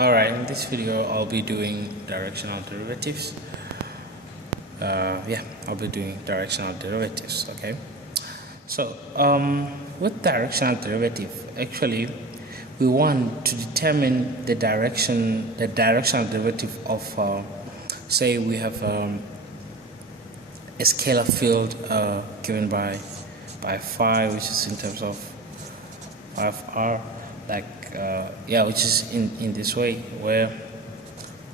Alright, in this video I'll be doing directional derivatives. I'll be doing directional derivatives. Okay, so with directional derivative, actually we want to determine the directional derivative of say we have a scalar field given by phi, which is in terms of phi of r, like which is in this way, where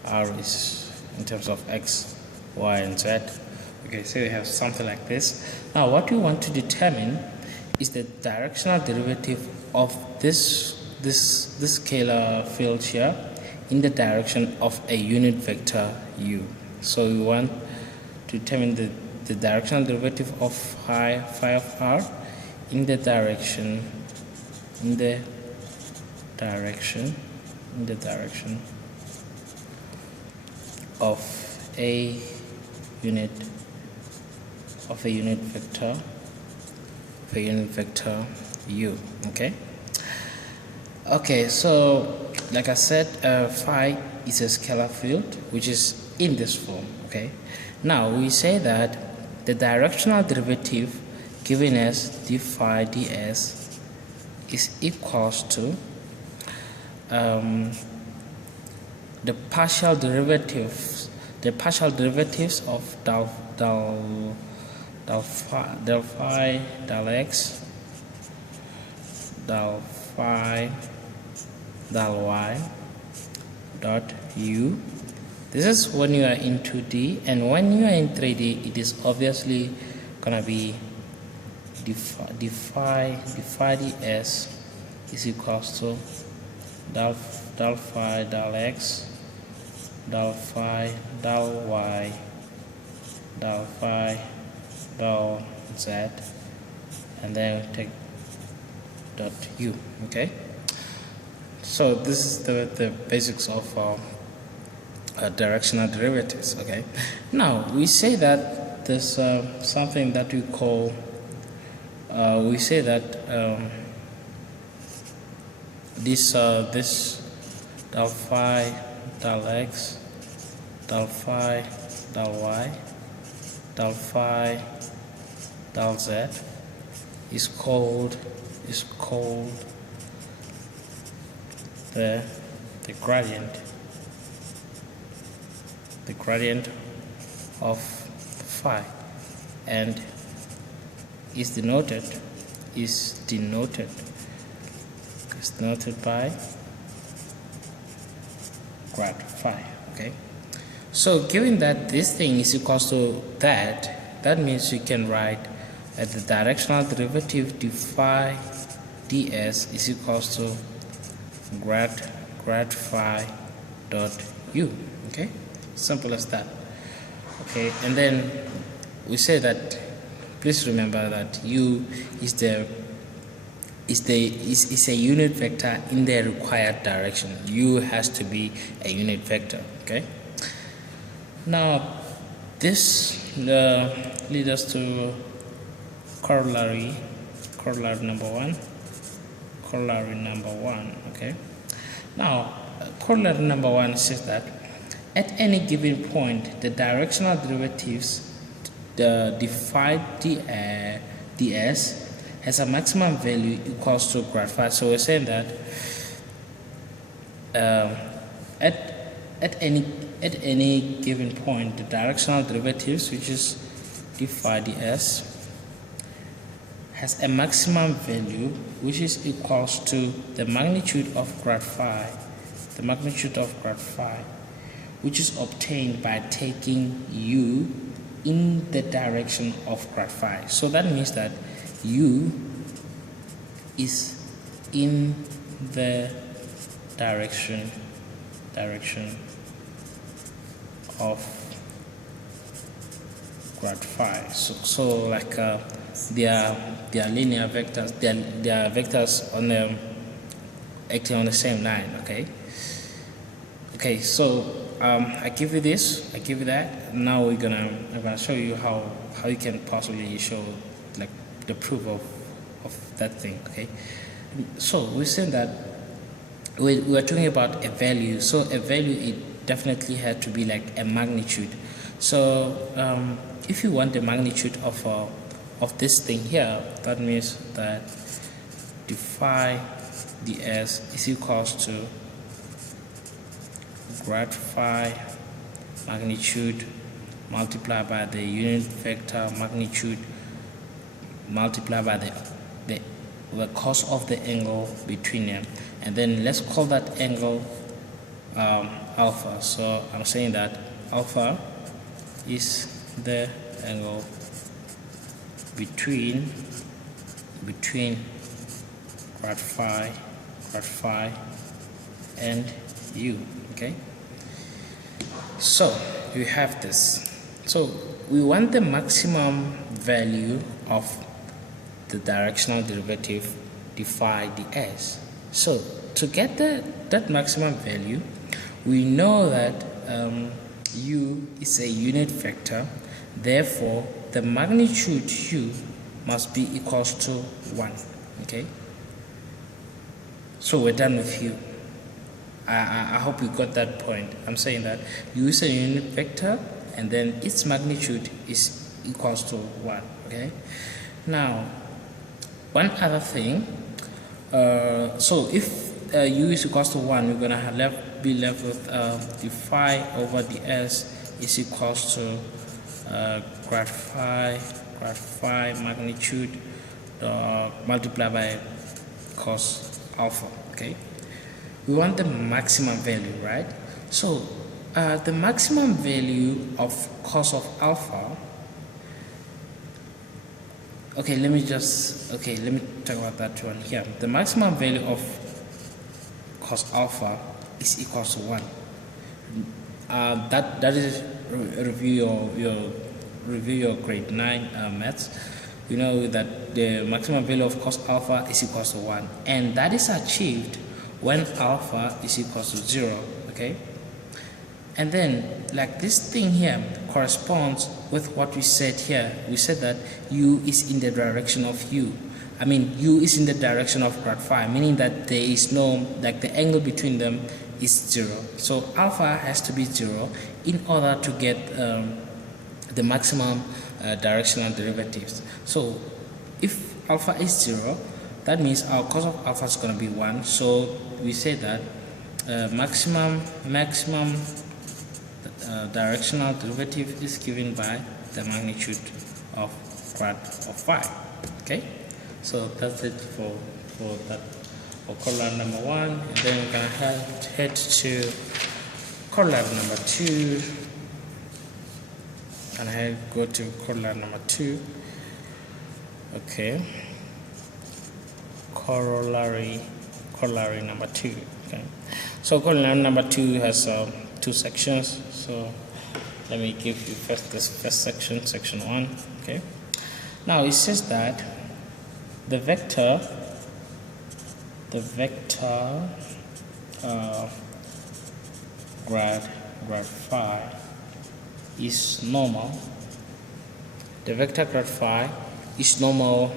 r is in terms of x, y, and z. Okay, so we have something like this. Now what we want to determine is the directional derivative of this scalar field here in the direction of a unit vector u. So we want to determine the directional derivative of phi of r in the direction of a unit vector u. Okay, so like I said, phi is a scalar field which is in this form. Okay, now we say that the directional derivative given as d phi ds is equals to the partial derivatives of del phi del x, del phi del y dot u. This is when you are in 2D, and when you are in 3D, it is obviously gonna be d phi ds is equals to del phi del x, del phi del y, del phi del z, and then we take dot u. Okay, so this is the basics of directional derivatives. Okay, now we say that there's something that we call this del phi del x, del phi del y, del phi del z is called the gradient of phi, and is denoted by grad phi. Okay, so given that this thing is equals to that means you can write that the directional derivative d phi ds is equals to grad phi dot u. Okay, simple as that. Okay, and then we say that, please remember that u is a unit vector in the required direction. U has to be a unit vector. Okay, now this leads us to corollary number one. Okay, now corollary number one says that at any given point the directional derivatives d phi ds has a maximum value equals to grad phi. So we're saying that at any given point the directional derivatives, which is d phi ds, has a maximum value which is equals to the magnitude of grad phi, which is obtained by taking u in the direction of grad phi. So that means that u is in the direction of grad phi. So like they are linear vectors. They are vectors on acting on the same line. Okay, so I give you this, I give you that. Now I'm gonna show you how you can possibly show like the proof of that thing. Okay, so we say that we're talking about a value. So a value, it definitely had to be like a magnitude. So if you want the magnitude of this thing here, that means that the phi ds is equals to grad phi magnitude multiplied by the unit vector magnitude multiplied by the cos of the angle between them, and then let's call that angle alpha. So I'm saying that alpha is the angle between grad phi and u. Okay, so we have this. So we want the maximum value of the directional derivative d phi ds. So to get that maximum value, we know that u is a unit vector, therefore the magnitude u must be equals to 1. Okay, so we're done with u. I hope you got that point. I'm saying that u is a unit vector and then its magnitude is equals to 1. Okay, now one other thing, so if u is equals to 1, we're gonna be left with the phi over ds is equals to grad phi magnitude multiplied by cos alpha. Okay, we want the maximum value, right? So the maximum value of cos of alpha, let me talk about that one here. The maximum value of cos alpha is equals to 1. That is review your grade 9 maths. You know that the maximum value of cos alpha is equals to 1, and that is achieved when alpha is equals to 0. Okay, and then like this thing here corresponds with what we said here. We said that u is in the direction of u. U is in the direction of grad phi, meaning that there is no, like, the angle between them is 0. So alpha has to be 0 in order to get the maximum directional derivatives. So if alpha is 0, that means our cos of alpha is going to be 1. So we say that maximum directional derivative is given by the magnitude of grad of phi. Okay, so that's it for that, for corollary number 1, and then we're gonna head to corollary number 2, and I go to corollary number 2. Okay, corollary number 2. Okay, so corollary number 2 has 2 sections. So let me give you first this first section, section 1. Okay, now it says that the vector grad phi is normal. The vector grad phi is normal.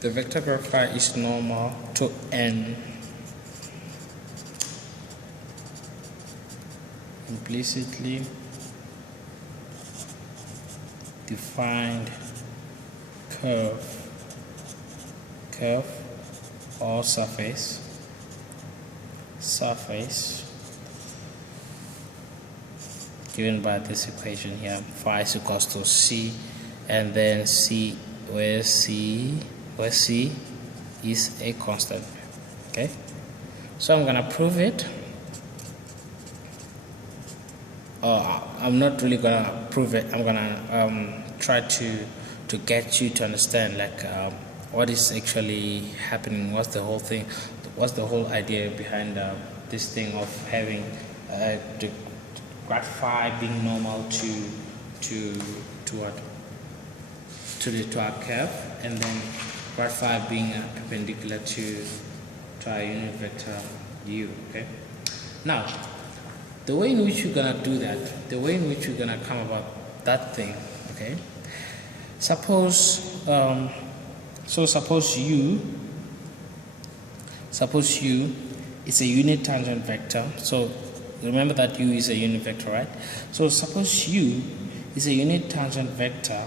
The vector grad phi is normal to n implicitly defined curve or surface given by this equation here. Phi is equals to c, and then c, where c is a constant. Okay, so I'm gonna prove it. I'm not really gonna prove it. I'm gonna try to get you to understand, like, what is actually happening. What's the whole thing? What's the whole idea behind this thing of having the grad phi being normal to what? To our curve, and then grad phi being perpendicular to our unit vector u. Okay. Now, the way in which you're gonna do that, the way in which you're gonna come about that thing, okay? Suppose u suppose u is a unit tangent vector. So remember that u is a unit vector, right? So suppose u is a unit tangent vector.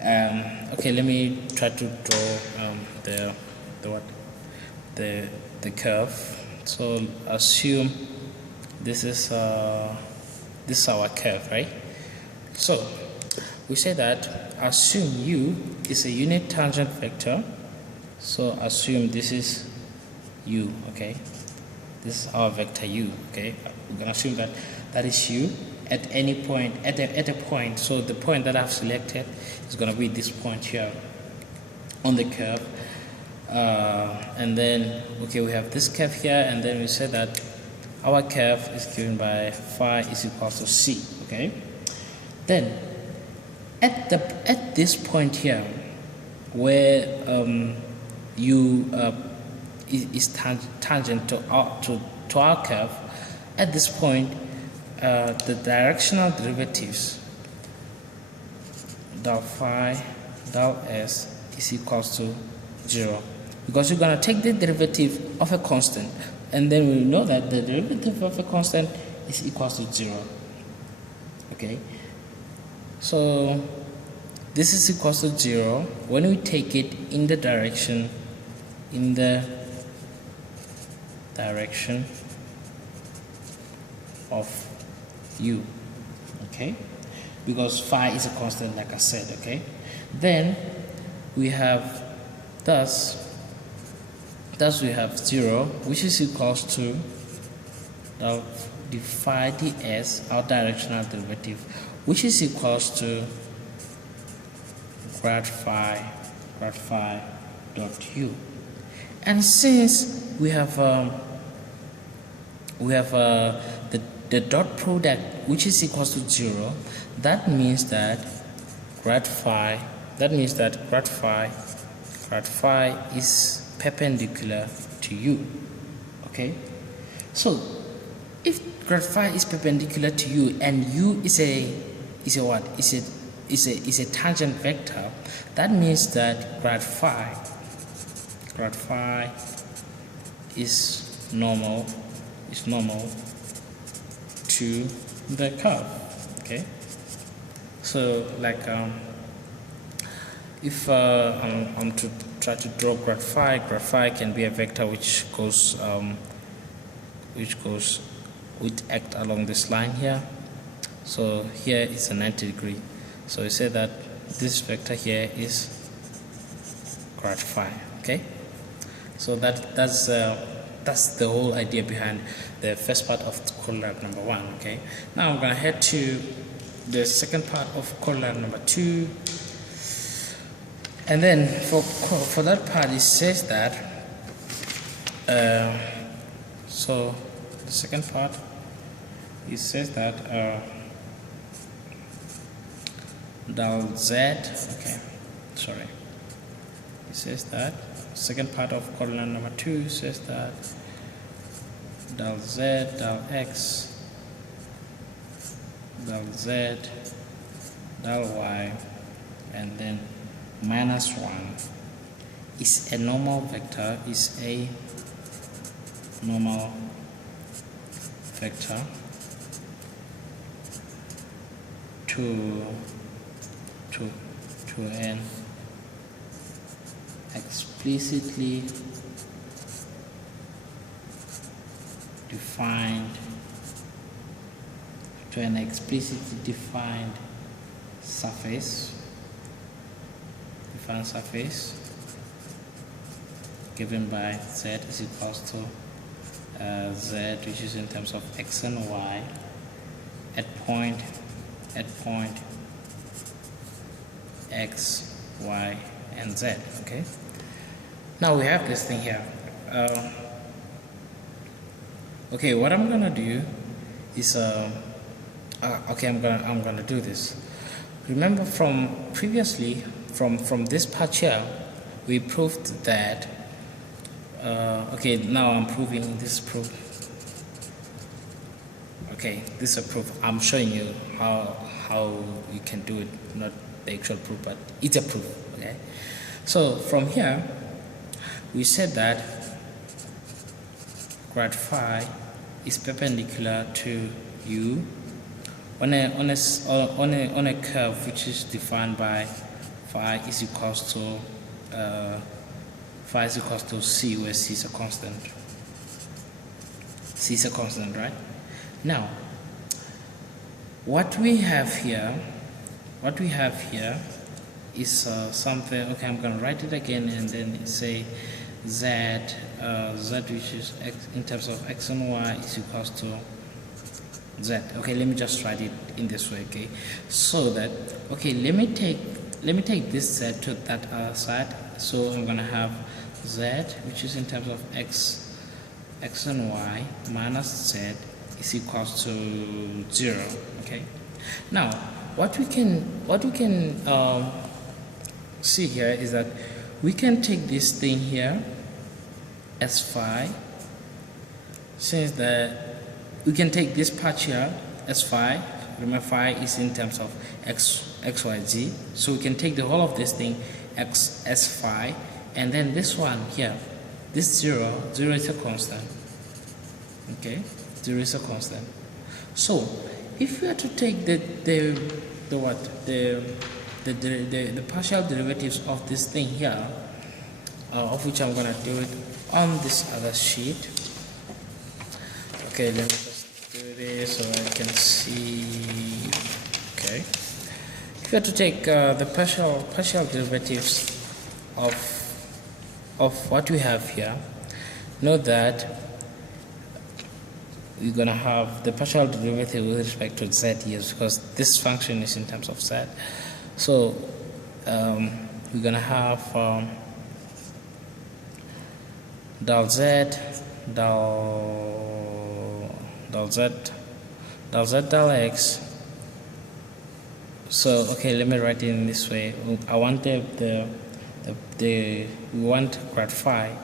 Okay, let me try to draw the curve. So assume this is our curve, right? So we say that assume u is a unit tangent vector. So assume this is u, okay? This is our vector u, okay? We're gonna assume that that is u at any point, at a point. So the point that I've selected is gonna be this point here on the curve. And then, okay, we have this curve here, and then we say that our curve is given by phi is equal to c, okay? Then at this point here, where u is tangent to our curve, at this point, the directional derivatives del phi del s is equals to 0, because you're going to take the derivative of a constant, and then we know that the derivative of a constant is equal to 0. Okay, so this is equal to 0 when we take it in the direction of u, okay, because phi is a constant, like I said, okay. Then we have thus we have 0, which is equals to the phi ds, our directional derivative, which is equals to grad phi dot u. And since we have the dot product, which is equals to 0, that means that grad phi is perpendicular to u. Okay, so if grad phi is perpendicular to u and u is a tangent vector, that means that grad phi is normal to the curve. Okay, so like if I'm to try to draw grad phi can be a vector which would act along this line here. So here it's a 90 degree. So we say that this vector here is grad phi. Okay, so that's the whole idea behind the first part of corollary number 1. Okay, now I'm gonna head to the second part of corollary number 2. And then for that part, it says that so the second part, it says that del z, okay, sorry, it says that second part of corollary number 2 says that del z del x del z del y and then minus 1 is a normal vector, to an explicitly defined surface given by z is equals to z, which is in terms of x and y at point x, y, and z. Okay, now we have this thing here. Okay, what I'm gonna do is okay, I'm gonna do this. Remember from previously, from this part here, we proved that okay, now I'm proving this proof. Okay, this is a proof. I'm showing you how you can do it, not the actual proof, but it's a proof. Okay, so from here we said that grad phi is perpendicular to you on a curve which is defined by phi is equals to c, where c is a constant. C is a constant, right? Now, what we have here is something. Okay, I'm gonna write it again and then say z which is x in terms of x and y is equals to z. Okay, let me just write it in this way. Okay, so that, okay, let me take this z to that other side. So I'm gonna have z which is in terms of x and y minus z is equals to 0. Okay, now what we can see here is that we can take this thing here as phi, since that we can take this part here as phi. Remember, phi is in terms of x, y, z, so we can take the whole of this thing x as phi, and then this one here, this 0 is a constant. Okay, 0 is a constant. So if we are to take the partial derivatives of this thing here, of which I'm gonna do it on this other sheet. Okay, let me just do this so I can see. Okay, if you have to take the partial derivatives of what we have here, know that we're gonna have the partial derivative with respect to z here, because this function is in terms of z. So we're gonna have del z del x. So okay, let me write it in this way. I want we want grad phi.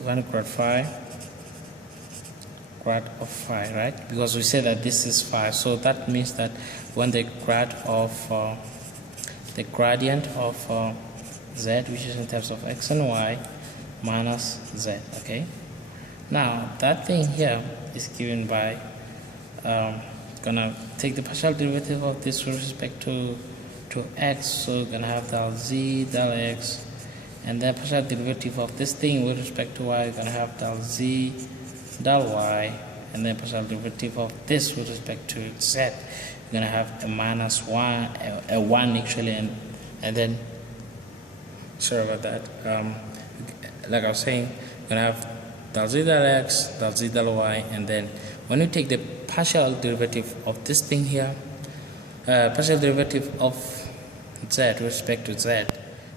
We want grad of phi, right? Because we say that this is phi, so that means that when the gradient of z, which is in terms of x and y, minus z. Okay, now that thing here is given by gonna take the partial derivative of this with respect to x, so we're gonna have del z del x, and then partial derivative of this thing with respect to y, we're gonna have del z del y, and then partial derivative of this with respect to z, we're gonna have a minus 1, a 1 actually, and then, sorry about that, like I was saying, we're gonna have del z del x, del z del y, and then when we take the partial derivative of this thing here, partial derivative of z with respect to z,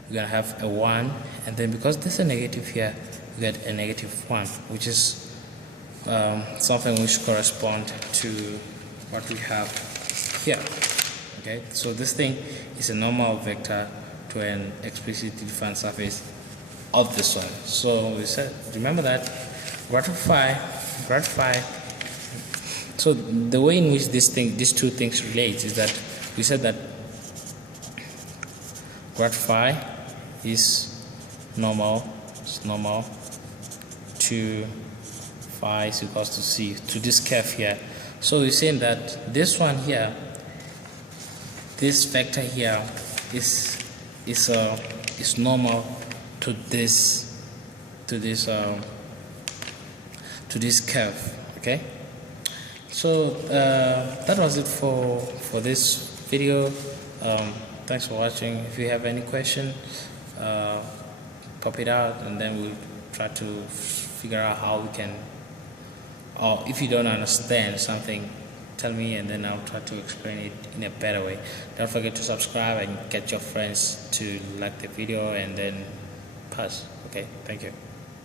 we're gonna have a 1, and then because this is a negative here, we get a negative 1, which is something which correspond to what we have here. Okay, so this thing is a normal vector to an explicitly defined surface of this one. So we said, remember that grad phi. So the way in which these two things relate is that we said that grad phi is normal to phi is equals to c, to this curve here. So we're saying that this one here, this vector here is normal to this curve. Okay, so that was it for this video. Thanks for watching. If you have any question, pop it out, and then we'll try to figure out how we can, or if you don't understand something, tell me, and then I'll try to explain it in a better way. Don't forget to subscribe and get your friends to like the video and then pass. Okay, thank you.